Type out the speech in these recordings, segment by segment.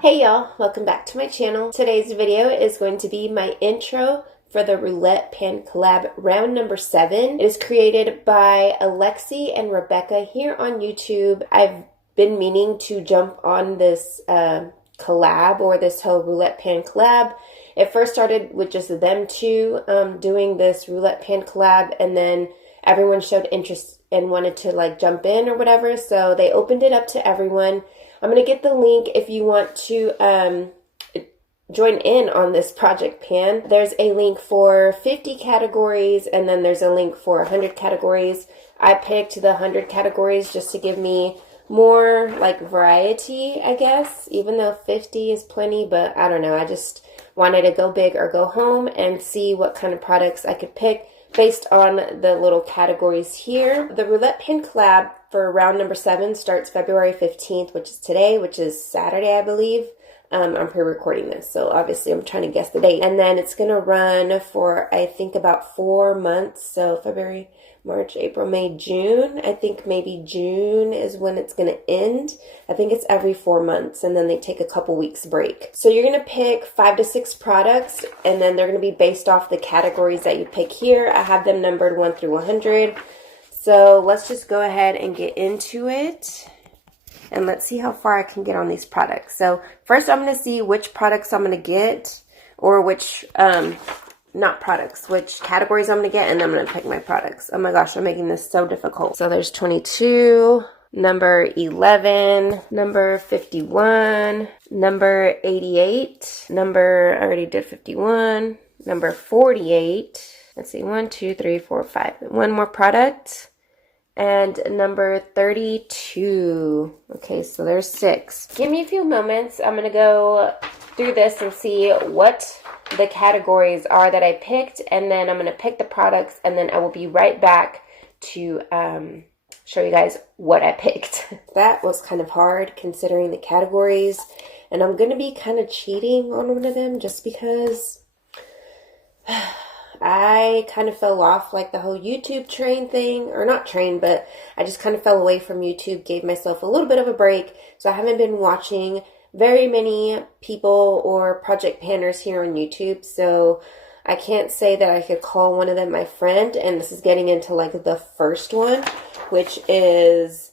Hey y'all, welcome back to my channel. Today's video is going to be my intro for the Roulette Pan Collab round number 7. It is created by Alexi and Rebecca here on YouTube. I've been meaning to jump on this collab, or this whole Roulette Pan collab. It first started with just them two doing this Roulette Pan collab, and then everyone showed interest and wanted to like jump in or whatever, so they opened it up to everyone. I'm going to get the link if you want to join in on this project pan. There's a link for 50 categories, and then there's a link for 100 categories. I picked the 100 categories just to give me more like variety, I guess, even though 50 is plenty, but I don't know. I just wanted to go big or go home and see what kind of products I could pick based on the little categories here. The Roulette Pan collab for round number 7 starts February 15th, which is today, which is Saturday, I believe. I'm pre-recording this, so obviously I'm trying to guess the date. And then it's going to run for, I think, about 4 months. So February, March, April, May, June. I think maybe June is when it's going to end. I think it's every 4 months, and then they take a couple weeks break. So you're going to pick 5 to 6 products, and then they're going to be based off the categories that you pick here. I have them numbered 1 through 100. So let's just go ahead and get into it. And let's see how far I can get on these products. So first I'm going to see which products I'm going to get, or which, not products, which categories I'm going to get, and then I'm going to pick my products. Oh my gosh, I'm making this so difficult. So there's 22, number 11, number 51, number 88, number, I already did 51, number 48. Let's see, 1, 2, 3, 4, 5. One more product. And number 32. Okay, so there's 6. Give me a few moments. I'm going to go through this and see what the categories are that I picked. And then I'm going to pick the products. And then I will be right back to show you guys what I picked. That was kind of hard considering the categories. And I'm going to be kind of cheating on one of them just because I kind of fell off like the whole YouTube train thing, or not train, but I just kind of fell away from YouTube, gave myself a little bit of a break. So I haven't been watching very many people or project panners here on YouTube. So I can't say that I could call one of them my friend. And this is getting into like the first one, which is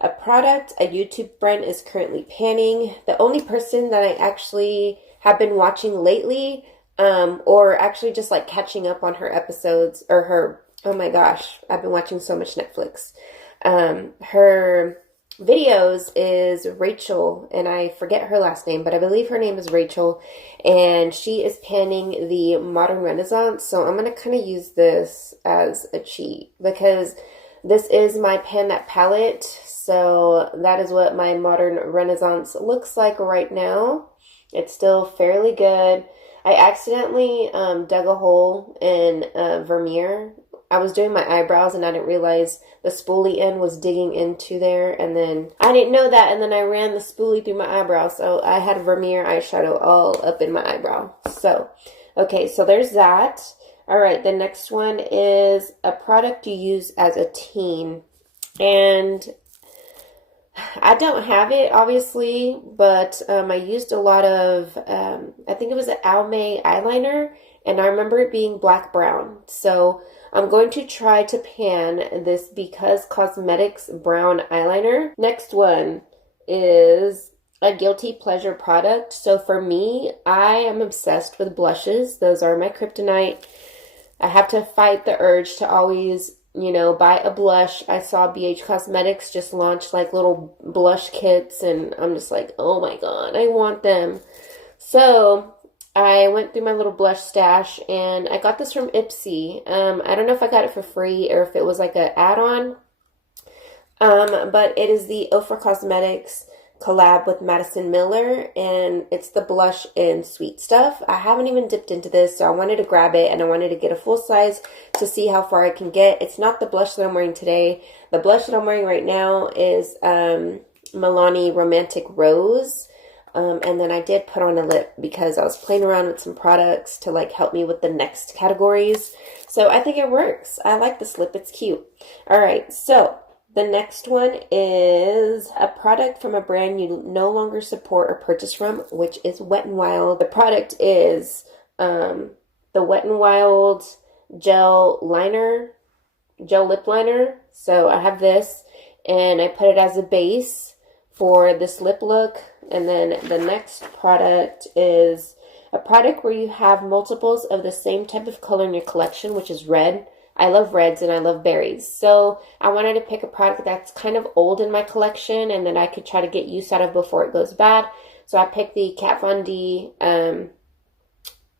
a product a YouTube friend is currently panning. The only person that I actually have been watching lately, or actually just like catching up on her episodes, or her, oh my gosh, I've been watching so much Netflix. Her videos is Rachel, and I forget her last name, but I believe her name is Rachel, and she is panning the Modern Renaissance. So I'm going to kind of use this as a cheat because this is my pan that palette. So that is what my Modern Renaissance looks like right now. It's still fairly good. I accidentally dug a hole in Vermeer. I was doing my eyebrows and I didn't realize the spoolie end was digging into there, and then I didn't know that, and then I ran the spoolie through my eyebrow, so I had Vermeer eyeshadow all up in my eyebrow. So, okay, so there's that. All right, the next one is a product you use as a teen, and I don't have it, obviously, but I used a lot of, I think it was an Almay eyeliner, and I remember it being black-brown. So I'm going to try to pan this Because Cosmetics brown eyeliner. Next one is a guilty pleasure product. So for me, I am obsessed with blushes. Those are my kryptonite. I have to fight the urge to always, you know, buy a blush. I saw BH Cosmetics just launched like little blush kits, and I'm just like, oh my god, I want them. So I went through my little blush stash, and I got this from Ipsy. I don't know if I got it for free or if it was like an add-on, but it is the Ofra Cosmetics collab with Madison Miller, and it's the blush in Sweet Stuff. I haven't even dipped into this, so I wanted to grab it, and I wanted to get a full size to see how far I can get. It's not the blush that I'm wearing today. The blush that I'm wearing right now is Milani Romantic Rose, and then I did put on a lip because I was playing around with some products to like help me with the next categories. So I think it works. I like this lip. It's cute. All right, so The next one is a product from a brand you no longer support or purchase from, which is Wet n Wild. The product is the Wet n Wild gel lip liner. So I have this, and I put it as a base for this lip look. And then the next product is a product where you have multiples of the same type of color in your collection, which is red. I love reds and I love berries. So I wanted to pick a product that's kind of old in my collection and that I could try to get use out of before it goes bad. So I picked the Kat Von D,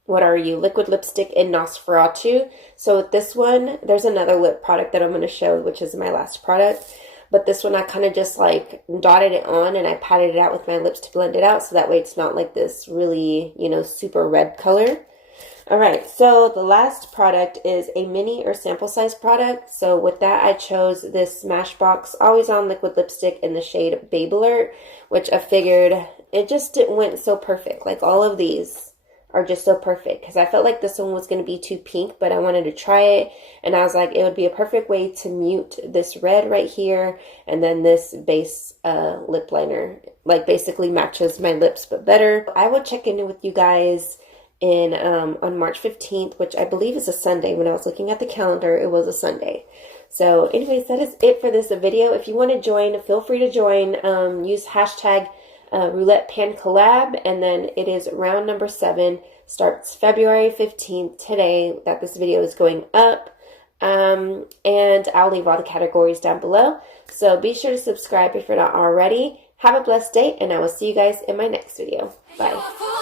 liquid lipstick in Nosferatu. So with this one, there's another lip product that I'm going to show, which is my last product. But this one I kind of just like dotted it on and I patted it out with my lips to blend it out. So that way it's not like this really, you know, super red color. All right, so the last product is a mini or sample size product. So with that, I chose this Smashbox Always On Liquid Lipstick in the shade Babe Alert, which I figured it just went so perfect. Like all of these are just so perfect because I felt like this one was going to be too pink, but I wanted to try it. And I was like, it would be a perfect way to mute this red right here. And then this base lip liner, like basically matches my lips, but better. I will check in with you guys on March 15th, which I believe is a Sunday. When I was looking at the calendar, it was a Sunday. So anyways, that is it for this video. If you want to join, feel free to join. Use hashtag Roulette Pan Collab, and then it is round number 7. Starts February 15th, today that this video is going up. And I'll leave all the categories down below. So be sure to subscribe if you're not already. Have a blessed day, and I will see you guys in my next video. Bye.